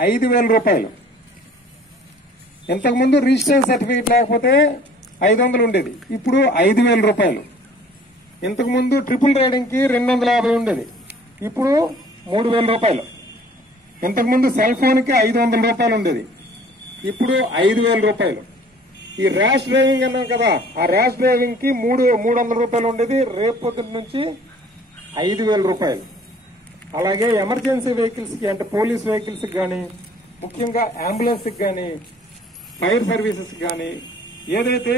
5,000 రూపాయలు. ఇంతకుముందు registration certificate లేకపోతే 500 ఉండేది, ఇప్పుడు 5,000 రూపాయలు. ఇంతకుముందు ట్రిపుల్ రైడింగ్ కి 250 ఉండేది, ఇప్పుడు 3,000 రూపాయలు. ఇంతకుముందు సెల్ ఫోన్ కి 500 రూపాయలు ఉండేది, ఇప్పుడు 5,000 రూపాయలు. ఈ ర్యాష్ డ్రైవింగ్ అన్నాం కదా, ఆ ర్యాష్ డ్రైవింగ్ కి 300 రూపాయలు ఉండేది, రేపు పొద్దున్న నుంచి 5,000 రూపాయలు. అలాగే ఎమర్జెన్సీ వెహికల్స్ కి అంటే పోలీస్ వెహికల్స్ కానీ, ముఖ్యంగా అంబులెన్స్ కి కానీ, ఫైర్ సర్వీసెస్ కానీ, ఏదైతే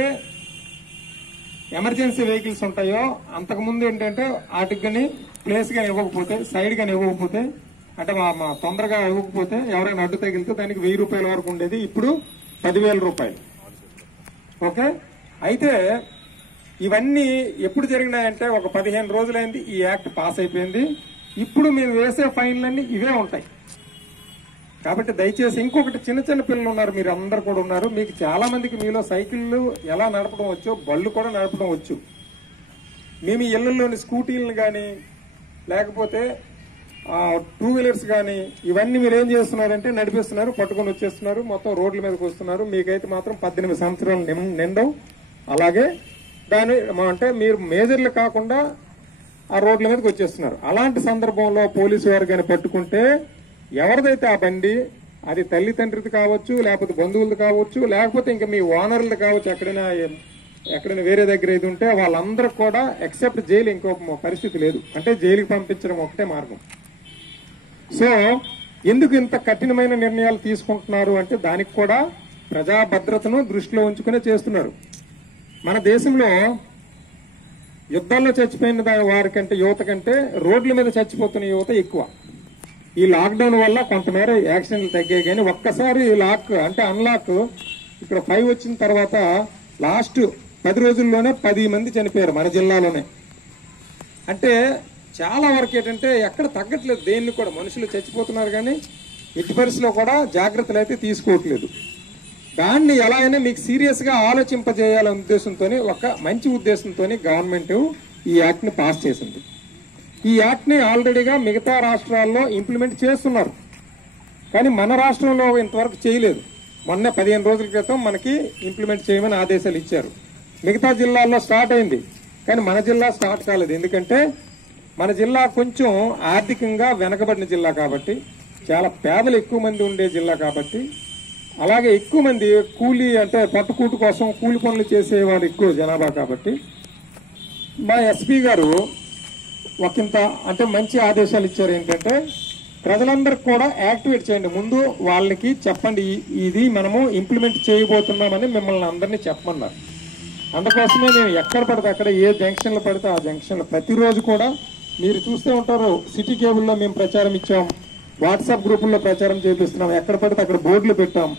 ఎమర్జెన్సీ వెహికల్స్ ఉంటాయో అంతకుముందు ఏంటంటే వాటికి కానీ ప్లేస్ కానీ ఇవ్వకపోతే, సైడ్ కానీ ఇవ్వకపోతే, అంటే తొందరగా ఇవ్వకపోతే ఎవరైనా అడ్డు తగిలితే దానికి 1,000 రూపాయల వరకు ఉండేది, ఇప్పుడు 10,000 రూపాయలు. ఓకే, అయితే ఇవన్నీ ఎప్పుడు జరిగినాయంటే ఒక 15 రోజులైంది ఈ యాక్ట్ పాస్ అయిపోయింది. ఇప్పుడు మేము వేసే ఫైన్లన్నీ ఇవే ఉంటాయి. కాబట్టి దయచేసి ఇంకొకటి, చిన్న చిన్న పిల్లలు ఉన్నారు, మీరు అందరు కూడా ఉన్నారు, మీకు చాలా మందికి మీలో సైకిళ్లు ఎలా నడపడం వచ్చో, బళ్ళు కూడా నడపడం వచ్చు. మేము ఈ ఇళ్లలోని స్కూటీలను కానీ లేకపోతే 2 వీలర్స్ కానీ ఇవన్నీ మీరు ఏం చేస్తున్నారంటే నడిపిస్తున్నారు, పట్టుకొని వచ్చేస్తున్నారు, మొత్తం రోడ్ల మీదకి వస్తున్నారు. మీకైతే మాత్రం 18 సంవత్సరాలు నిండవు. అలాగే దాని అంటే మీరు మేజర్లు కాకుండా ఆ రోడ్ల మీదకి వచ్చేస్తున్నారు. అలాంటి సందర్భంలో పోలీసు వారు కానీ పట్టుకుంటే ఎవరిదైతే ఆ బండి, అది తల్లిదండ్రిది కావచ్చు, లేకపోతే బంధువులది కావచ్చు, లేకపోతే ఇంకా మీ ఓనర్లది కావచ్చు, ఎక్కడైనా వేరే దగ్గర ఇది ఉంటే వాళ్ళందరూ కూడా ఎక్సెప్ట్ జైలు, ఇంకో పరిస్థితి లేదు. అంటే జైలుకి పంపించడం ఒకటే మార్గం. సో ఎందుకు ఇంత కఠినమైన నిర్ణయాలు తీసుకుంటున్నారు అంటే దానికి కూడా ప్రజా భద్రతను దృష్టిలో ఉంచుకునే చేస్తున్నారు. మన దేశంలో యుద్ధాల్లో చచ్చిపోయిన వారికంటే, యువత కంటే రోడ్ల మీద చచ్చిపోతున్న యువత ఎక్కువ. ఈ లాక్డౌన్ వల్ల కొంతమేర యాక్సిడెంట్లు తగ్గాయి, కానీ ఒక్కసారి లాక్ అంటే అన్లాక్ ఇక్కడ 5 వచ్చిన తర్వాత లాస్ట్ 10 రోజుల్లోనే 10 మంది చనిపోయారు మన జిల్లాలోనే. అంటే చాలా వరకు ఏంటంటే ఎక్కడ తగ్గట్లేదు, దేన్ని కూడా మనుషులు చచ్చిపోతున్నారు, కానీ ఎట్టి పరిస్థితిలో కూడా జాగ్రత్తలు అయితే తీసుకోవట్లేదు. దాన్ని ఎలా అయినా మీకు సీరియస్ గా ఆలోచింపజేయాలనే ఉద్దేశంతో, ఒక మంచి ఉద్దేశంతో గవర్నమెంట్ ఈ యాక్ట్ ని పాస్ చేసింది. ఈ యాక్ట్ ని ఆల్రెడీగా మిగతా రాష్ట్రాల్లో ఇంప్లిమెంట్ చేస్తున్నారు, కానీ మన రాష్ట్రంలో ఇంతవరకు చేయలేదు. మొన్న 15 రోజుల క్రితం మనకి ఇంప్లిమెంట్ చేయమని ఆదేశాలు ఇచ్చారు. మిగతా జిల్లాల్లో స్టార్ట్ అయింది, కానీ మన జిల్లా స్టార్ట్ కాలేదు. ఎందుకంటే మన జిల్లా కొంచెం ఆర్థికంగా వెనకబడిన జిల్లా కాబట్టి, చాలా పేదలు ఎక్కువ మంది ఉండే జిల్లా కాబట్టి, అలాగే ఎక్కువ మంది కూలీ అంటే పట్టుకూటు కోసం కూలి పనులు చేసేవారు ఎక్కువ జనాభా కాబట్టి, మా ఎస్పీ గారు ఒకంత అంటే మంచి ఆదేశాలు ఇచ్చారు. ఏంటంటే ప్రజలందరికీ కూడా యాక్టివేట్ చేయండి, ముందు వాళ్ళకి చెప్పండి ఇది మనము ఇంప్లిమెంట్ చేయబోతున్నామని మిమ్మల్ని అందరినీ చెప్పమన్నారు. అందుకోసమే మేము ఎక్కడ పడితే అక్కడ, ఏ జంక్షన్లు పడితే ఆ జంక్షన్లు ప్రతిరోజు కూడా మీరు చూస్తూ ఉంటారు, సిటీ కేబుల్లో మేము ప్రచారం ఇచ్చాం, వాట్సాప్ గ్రూపుల్లో ప్రచారం చేపిస్తున్నాం, ఎక్కడ పడితే అక్కడ బోర్డులు పెట్టాం.